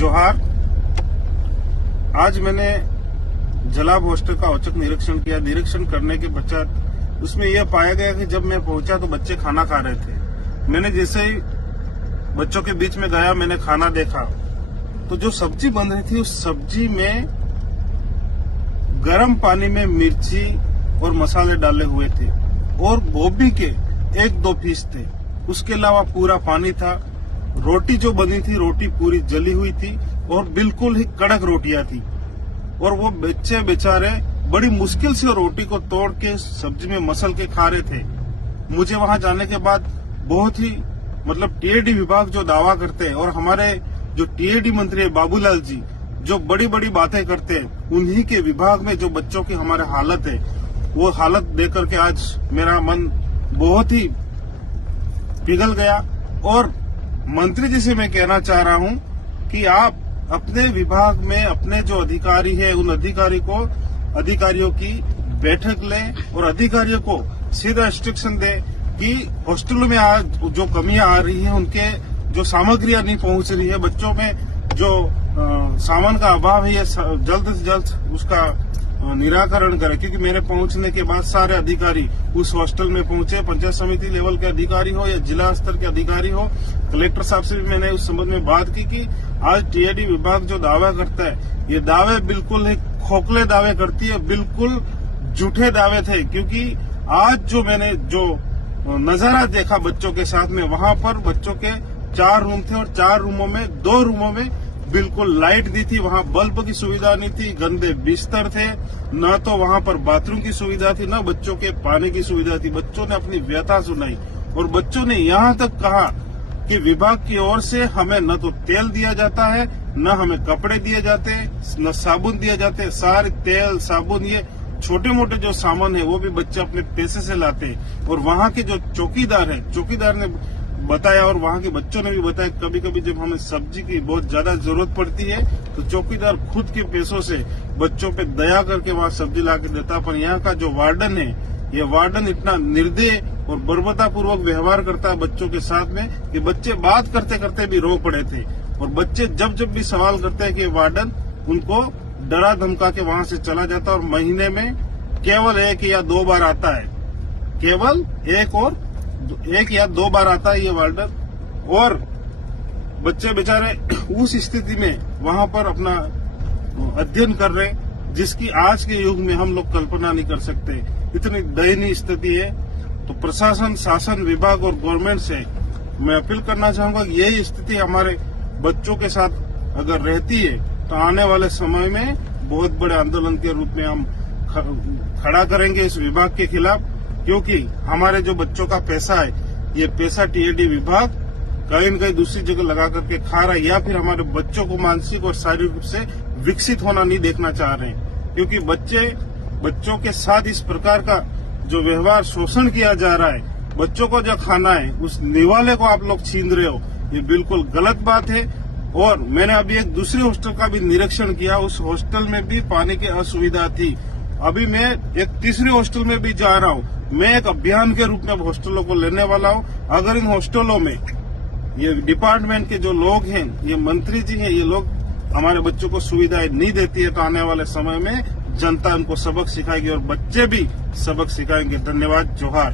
जोहार। आज मैंने जलाब हॉस्टल का औचक निरीक्षण किया। निरीक्षण करने के पश्चात उसमें यह पाया गया कि जब मैं पहुंचा तो बच्चे खाना खा रहे थे। मैंने जैसे ही बच्चों के बीच में गया, मैंने खाना देखा तो जो सब्जी बन रही थी उस सब्जी में गर्म पानी में मिर्ची और मसाले डाले हुए थे और गोभी के 1-2 पीस थे। उसके अलावा पूरा पानी था। रोटी जो बनी थी, रोटी पूरी जली हुई थी और बिल्कुल ही कड़क रोटियां थी। और वो बच्चे बेचारे बड़ी मुश्किल से रोटी को तोड़ के सब्जी में मसल के खा रहे थे। मुझे वहां जाने के बाद बहुत ही टीएडी विभाग जो दावा करते हैं और हमारे जो टीएडी मंत्री है बाबूलाल जी जो बड़ी बड़ी बातें करते हैं, उन्हीं के विभाग में जो बच्चों की हमारे हालत है, वो हालत देख करके आज मेरा मन बहुत ही पिघल गया। और मंत्री जी से मैं कहना चाह रहा हूं कि आप अपने विभाग में अपने जो अधिकारी है उन अधिकारियों की बैठक लें और अधिकारियों को सीधा इंस्ट्रक्शन दें कि हॉस्टलों में आज जो कमियां आ रही हैं, उनके जो सामग्रियां नहीं पहुंच रही है, बच्चों में जो सामान का अभाव है, ये जल्द से जल्द उसका निराकरण करें। क्योंकि मेरे पहुंचने के बाद सारे अधिकारी उस हॉस्टल में पहुंचे, पंचायत समिति लेवल के अधिकारी हो या जिला स्तर के अधिकारी हो। कलेक्टर साहब से भी मैंने उस संबंध में बात की कि आज टीएडी विभाग जो दावा करता है, ये दावे बिल्कुल ही खोखले दावे करती है, बिल्कुल झूठे दावे थे। क्योंकि आज जो मैंने जो नजारा देखा बच्चों के साथ में, वहां पर बच्चों के 4 रूम थे और 4 रूमों में 2 रूमों में बिल्कुल लाइट दी थी। वहां बल्ब की सुविधा नहीं थी, गंदे बिस्तर थे, न तो वहां पर बाथरूम की सुविधा थी, न बच्चों के पानी की सुविधा थी। बच्चों ने अपनी व्यथा सुनाई और बच्चों ने यहाँ तक कहा कि विभाग की ओर से हमें न तो तेल दिया जाता है, न हमें कपड़े दिए जाते, न साबुन दिए जाते। सारे तेल, साबुन, ये छोटे मोटे जो सामान है वो भी बच्चे अपने पैसे से लाते हैं। और वहाँ के जो चौकीदार है, चौकीदार ने बताया और वहाँ के बच्चों ने भी बताया, कभी कभी जब हमें सब्जी की बहुत ज्यादा जरूरत पड़ती है तो चौकीदार खुद के पैसों से बच्चों पे दया करके वहाँ सब्जी ला के देता। पर यहाँ का जो वार्डन है, ये वार्डन इतना निर्दयी और बर्बरतापूर्वक व्यवहार करता है बच्चों के साथ में कि बच्चे बात करते करते भी रो पड़े थे। और बच्चे जब भी सवाल करते हैं कि वार्डन उनको डरा धमका के वहां से चला जाता है और महीने में केवल 1 या 2 बार आता है, केवल 1 या 2 बार आता है ये वार्डन। और बच्चे बेचारे उस स्थिति में वहां पर अपना अध्ययन कर रहे, जिसकी आज के युग में हम लोग कल्पना नहीं कर सकते। इतनी दयनीय स्थिति है। तो प्रशासन, शासन विभाग और गवर्नमेंट से मैं अपील करना चाहूंगा, यही स्थिति हमारे बच्चों के साथ अगर रहती है तो आने वाले समय में बहुत बड़े आंदोलन के रूप में हम खड़ा करेंगे इस विभाग के खिलाफ। क्योंकि हमारे जो बच्चों का पैसा है, ये पैसा टीएडी विभाग कहीं न कहीं दूसरी जगह लगा करके खा रहा है, या फिर हमारे बच्चों को मानसिक और शारीरिक रूप से विकसित होना नहीं देखना चाह रहे हैं। क्योंकि बच्चों के साथ इस प्रकार का जो व्यवहार, शोषण किया जा रहा है, बच्चों को जो खाना है उस निवाले को आप लोग छीन रहे हो, ये बिल्कुल गलत बात है। और मैंने अभी एक दूसरे हॉस्टल का भी निरीक्षण किया, उस हॉस्टल में भी पानी की असुविधा थी। अभी मैं एक तीसरे हॉस्टल में भी जा रहा हूँ। मैं एक अभियान के रूप में हॉस्टलों को लेने वाला हूँ। अगर इन हॉस्टलों में ये डिपार्टमेंट के जो लोग हैं, ये मंत्री जी हैं, ये लोग हमारे बच्चों को सुविधाएं नहीं देती है तो आने वाले समय में जनता उनको सबक सिखाएगी और बच्चे भी सबक सिखाएंगे। धन्यवाद। जोहार।